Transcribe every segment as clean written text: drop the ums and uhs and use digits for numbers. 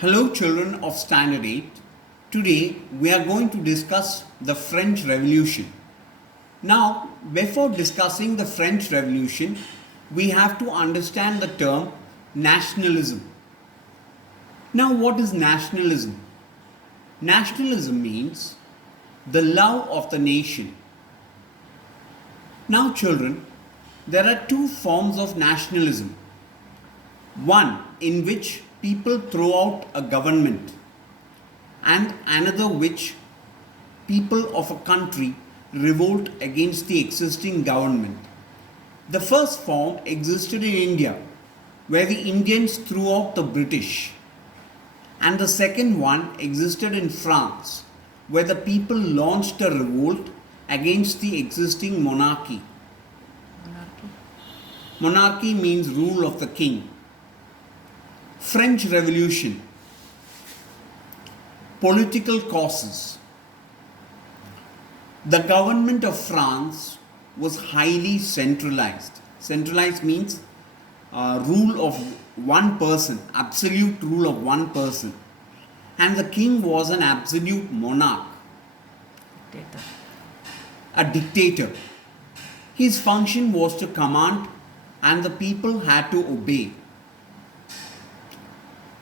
Hello, children of Standard 8. Today we are going to discuss the French Revolution. Now, before discussing the French Revolution, we have to understand the term nationalism. Now, what is nationalism? Nationalism means the love of the nation. Now, children, there are two forms of nationalism. One in which people throw out a government, and another which people of a country revolt against the existing government. The first form existed in India, where the Indians threw out the British, and the second one existed in France, where the people launched a revolt against the existing monarchy. Monarchy means rule of the king. French Revolution. Political causes. The government of France was highly centralized. Centralized means rule of one person, absolute rule of one person. And the king was an absolute monarch, a dictator. His function was to command, and the people had to obey.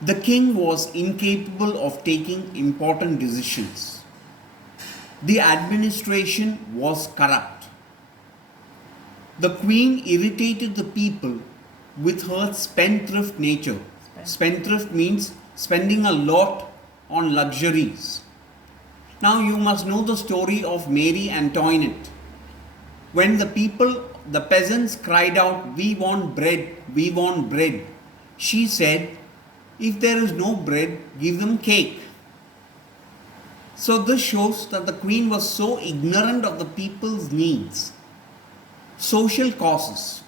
The king was incapable of taking important decisions. The administration was corrupt. The queen irritated the people with her spendthrift nature. Spendthrift means spending a lot on luxuries. Now you must know the story of Marie Antoinette. When the peasants cried out, "We want bread, we want bread," she said, "If there is no bread, give them cake." So this shows that the queen was so ignorant of the people's needs. Social causes.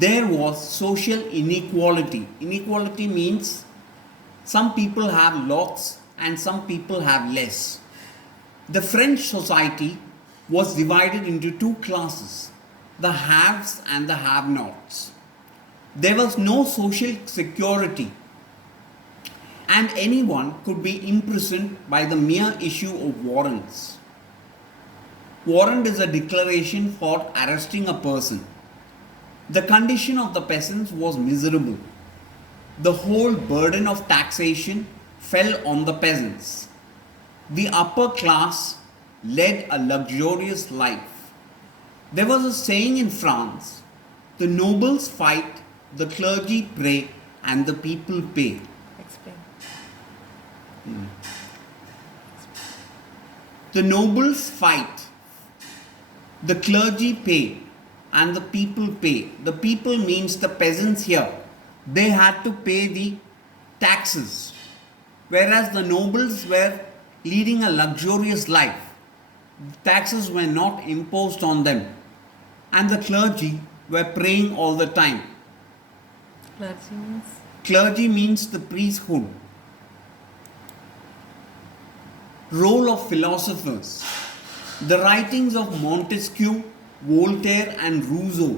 There was social inequality. Inequality means some people have lots and some people have less. The French society was divided into two classes, the haves and the have-nots. There was no social security, and anyone could be imprisoned by the mere issue of warrants. Warrant is a declaration for arresting a person. The condition of the peasants was miserable. The whole burden of taxation fell on the peasants. The upper class led a luxurious life. There was a saying in France, "The nobles fight, the clergy pray, and the people pay." Explain. The nobles fight, the clergy pay, and the people pay. The people means the peasants here. They had to pay the taxes, whereas the nobles were leading a luxurious life. Taxes were not imposed on them, and the clergy were praying all the time. Clergy means? Clergy means the priesthood. Role of philosophers. The writings of Montesquieu, Voltaire, and Rousseau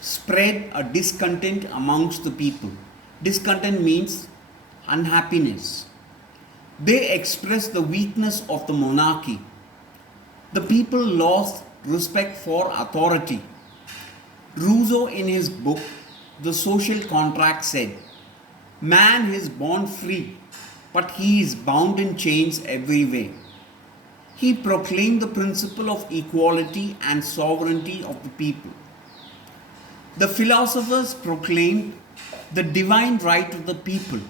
spread a discontent amongst the people. Discontent means unhappiness. They expressed the weakness of the monarchy. The people lost respect for authority. Rousseau, in his book The Social Contract, said, "Man is born free, but he is bound in chains every way." He proclaimed the principle of equality and sovereignty of the people. The philosophers proclaimed the divine right of the people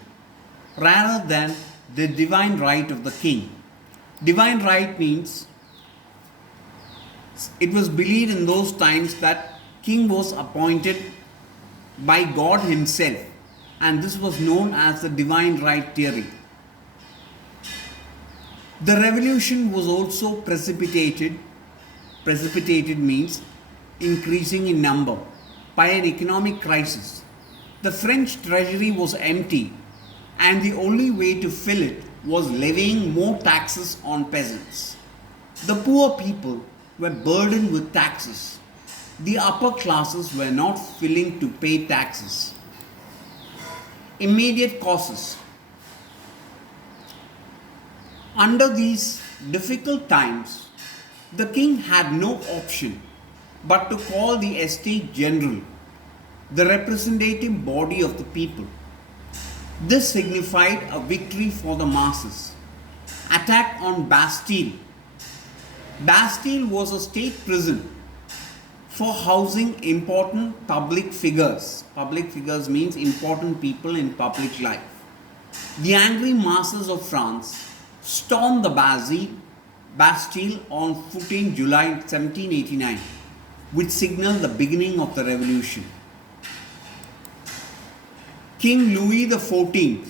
rather than the divine right of the king. Divine right means it was believed in those times that king was appointed by God himself, and this was known as the divine right theory. The revolution was also precipitated means increasing in number, by an economic crisis. The French treasury was empty, and the only way to fill it was levying more taxes on peasants. The poor people were burdened with taxes. The upper classes were not willing to pay taxes. Immediate causes. Under these difficult times, the king had no option but to call the Estates General, the representative body of the people. This signified a victory for the masses. Attack on Bastille. Bastille was a state prison for housing important public figures. Public figures means important people in public life. The angry masses of France stormed the Bastille on 14 July 1789, which signaled the beginning of the revolution. King Louis XIV